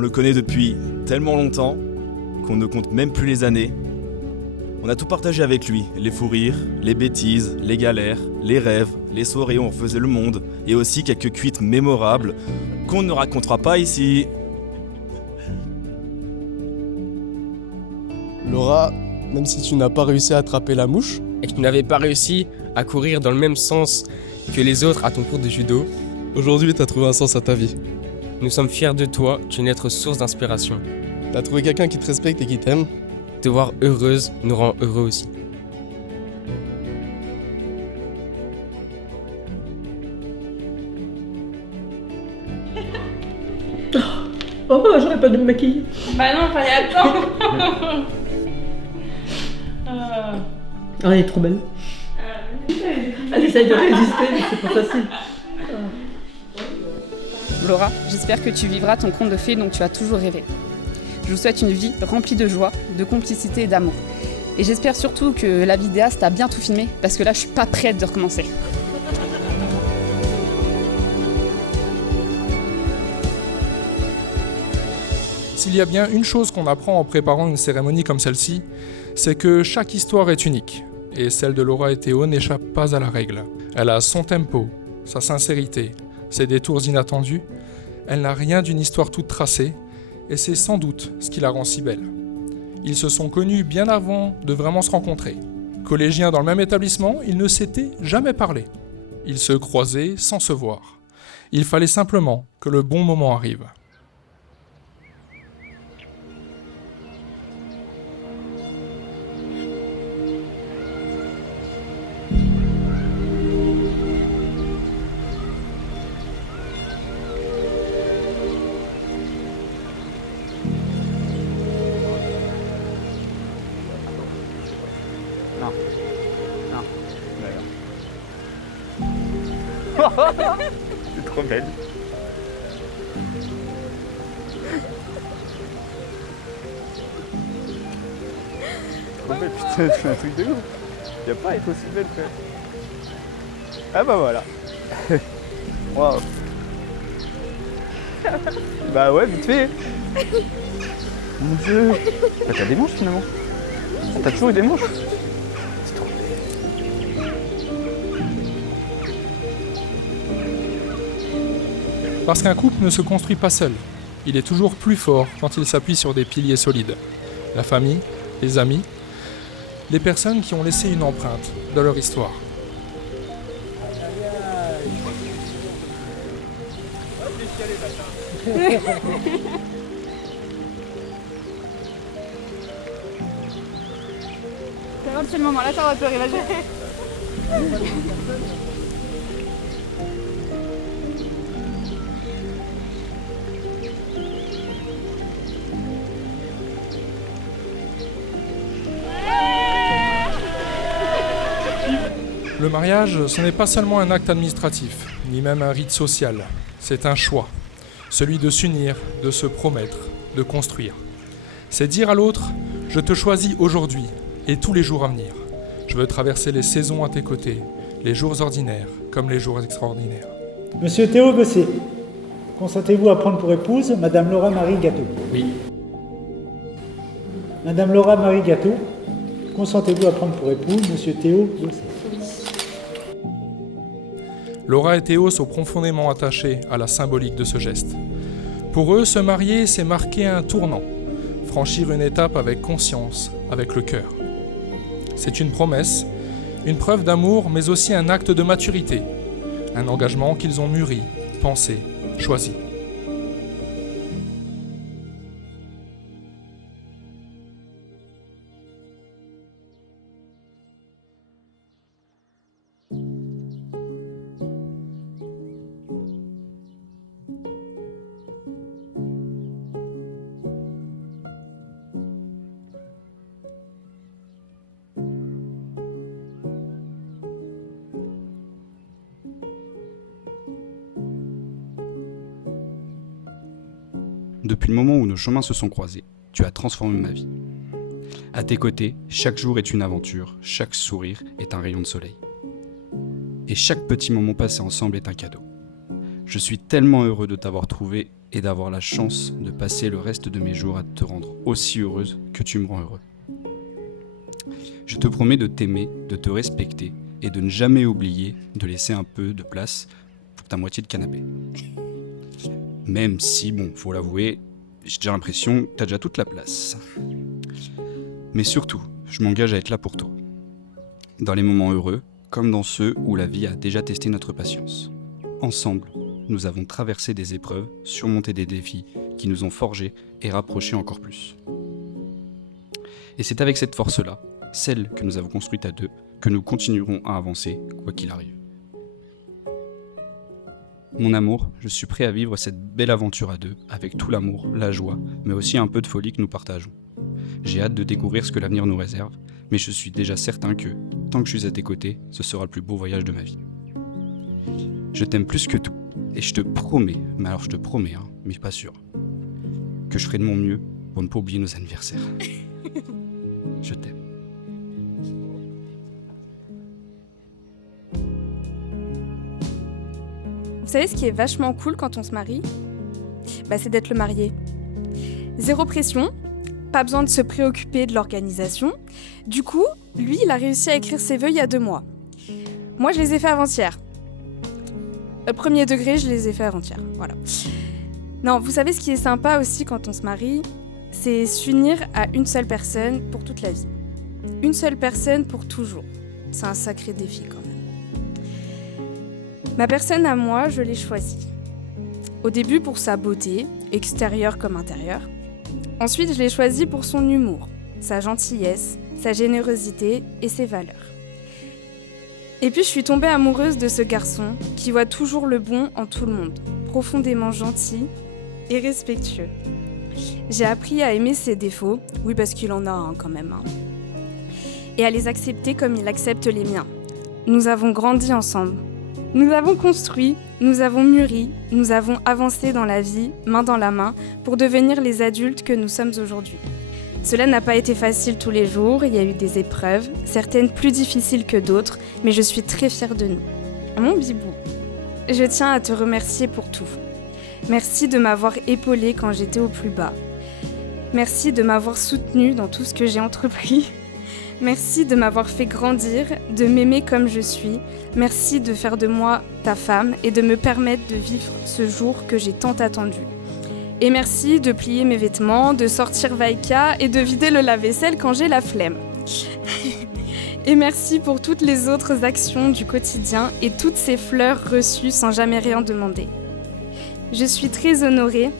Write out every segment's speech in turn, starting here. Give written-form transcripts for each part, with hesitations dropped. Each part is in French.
On le connaît depuis tellement longtemps qu'on ne compte même plus les années. On a tout partagé avec lui, les fous rires, les bêtises, les galères, les rêves, les soirées où on faisait le monde, et aussi quelques cuites mémorables qu'on ne racontera pas ici. Laura, même si tu n'as pas réussi à attraper la mouche, et que tu n'avais pas réussi à courir dans le même sens que les autres à ton cours de judo, aujourd'hui t'as trouvé un sens à ta vie. nous sommes fiers de toi, tu es notre source d'inspiration. T'as trouvé quelqu'un qui te respecte et qui t'aime. Te voir heureuse nous rend heureux aussi. Oh, j'aurais pas dû me maquiller. Bah non, fallait attendre. Ah, elle est trop belle. Elle essaye de résister, mais c'est pas facile. Laura, j'espère que tu vivras ton conte de fées dont tu as toujours rêvé. Je vous souhaite une vie remplie de joie, de complicité et d'amour. Et j'espère surtout que la vidéaste a bien tout filmé, parce que là, je suis pas prête de recommencer. S'il y a bien une chose qu'on apprend en préparant une cérémonie comme celle-ci, c'est que chaque histoire est unique. Et celle de Laura et Théo n'échappe pas à la règle. Elle a son tempo, sa sincérité, ses détours inattendus. Elle n'a rien d'une histoire toute tracée, et c'est sans doute ce qui la rend si belle. Ils se sont connus bien avant de vraiment se rencontrer. Collégiens dans le même établissement, ils ne s'étaient jamais parlé. Ils se croisaient sans se voir. Il fallait simplement que le bon moment arrive. C'est trop belle. Trop belle, putain, c'est un truc de ouf. Y'a pas à être aussi belle, frère. Ah bah voilà. Waouh. Bah ouais, vite fait. Mon dieu. Bah, t'as des manches finalement. T'as toujours eu des manches. C'est trop belle. Parce qu'un couple ne se construit pas seul. Il est toujours plus fort quand il s'appuie sur des piliers solides. La famille, les amis, les personnes qui ont laissé une empreinte dans leur histoire. C'est le moment, là ça va pleurer, vas-y. Le mariage, ce n'est pas seulement un acte administratif, ni même un rite social. C'est un choix. Celui de s'unir, de se promettre, de construire. C'est dire à l'autre, je te choisis aujourd'hui et tous les jours à venir. Je veux traverser les saisons à tes côtés, les jours ordinaires comme les jours extraordinaires. Monsieur Théo Gosset, consentez-vous à prendre pour épouse Madame Laura Marie Gâteau? Oui. Madame Laura Marie Gâteau, consentez-vous à prendre pour épouse Monsieur Théo Gosset? Laura et Théo sont profondément attachés à la symbolique de ce geste. Pour eux, se marier, c'est marquer un tournant, franchir une étape avec conscience, avec le cœur. C'est une promesse, une preuve d'amour, mais aussi un acte de maturité, un engagement qu'ils ont mûri, pensé, choisi. Depuis le moment où nos chemins se sont croisés, tu as transformé ma vie. À tes côtés, chaque jour est une aventure, chaque sourire est un rayon de soleil. Et chaque petit moment passé ensemble est un cadeau. Je suis tellement heureux de t'avoir trouvé et d'avoir la chance de passer le reste de mes jours à te rendre aussi heureuse que tu me rends heureux. Je te promets de t'aimer, de te respecter et de ne jamais oublier de laisser un peu de place pour ta moitié de canapé. Même si, bon, faut l'avouer, j'ai déjà l'impression que t'as déjà toute la place. Mais surtout, je m'engage à être là pour toi. Dans les moments heureux, comme dans ceux où la vie a déjà testé notre patience. Ensemble, nous avons traversé des épreuves, surmonté des défis qui nous ont forgés et rapprochés encore plus. Et c'est avec cette force-là, celle que nous avons construite à deux, que nous continuerons à avancer, quoi qu'il arrive. Mon amour, je suis prêt à vivre cette belle aventure à deux, avec tout l'amour, la joie, mais aussi un peu de folie que nous partageons. J'ai hâte de découvrir ce que l'avenir nous réserve, mais je suis déjà certain que, tant que je suis à tes côtés, ce sera le plus beau voyage de ma vie. Je t'aime plus que tout, et je te promets, mais alors je te promets, mais pas sûr, que je ferai de mon mieux pour ne pas oublier nos anniversaires. Je t'aime. Vous savez ce qui est vachement cool quand on se marie ? C'est d'être le marié. Zéro pression, pas besoin de se préoccuper de l'organisation. Du coup, lui, il a réussi à écrire ses vœux il y a 2 mois. Moi, je les ai fait avant-hier. Premier degré, je les ai fait avant-hier, voilà. Non, vous savez ce qui est sympa aussi quand on se marie ? C'est s'unir à une seule personne pour toute la vie. Une seule personne pour toujours. C'est un sacré défi quand même. Ma personne à moi, je l'ai choisie. Au début pour sa beauté, extérieure comme intérieure. Ensuite, je l'ai choisie pour son humour, sa gentillesse, sa générosité et ses valeurs. Et puis je suis tombée amoureuse de ce garçon qui voit toujours le bon en tout le monde, profondément gentil et respectueux. J'ai appris à aimer ses défauts, oui parce qu'il en a quand même, et à les accepter comme il accepte les miens. Nous avons grandi ensemble. Nous avons construit, nous avons mûri, nous avons avancé dans la vie, main dans la main, pour devenir les adultes que nous sommes aujourd'hui. Cela n'a pas été facile tous les jours, il y a eu des épreuves, certaines plus difficiles que d'autres, mais je suis très fière de nous. Mon bibou, je tiens à te remercier pour tout. Merci de m'avoir épaulée quand j'étais au plus bas. Merci de m'avoir soutenue dans tout ce que j'ai entrepris. Merci de m'avoir fait grandir, de m'aimer comme je suis. Merci de faire de moi ta femme et de me permettre de vivre ce jour que j'ai tant attendu. Et merci de plier mes vêtements, de sortir Vaïka et de vider le lave-vaisselle quand j'ai la flemme. Et merci pour toutes les autres actions du quotidien et toutes ces fleurs reçues sans jamais rien demander. Je suis très honorée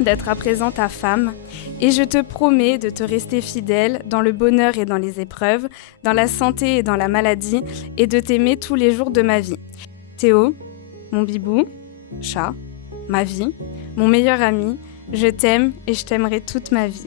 d'être à présent ta femme et je te promets de te rester fidèle dans le bonheur et dans les épreuves, dans la santé et dans la maladie et de t'aimer tous les jours de ma vie. Théo, mon bibou, chat, ma vie, mon meilleur ami, je t'aime et je t'aimerai toute ma vie.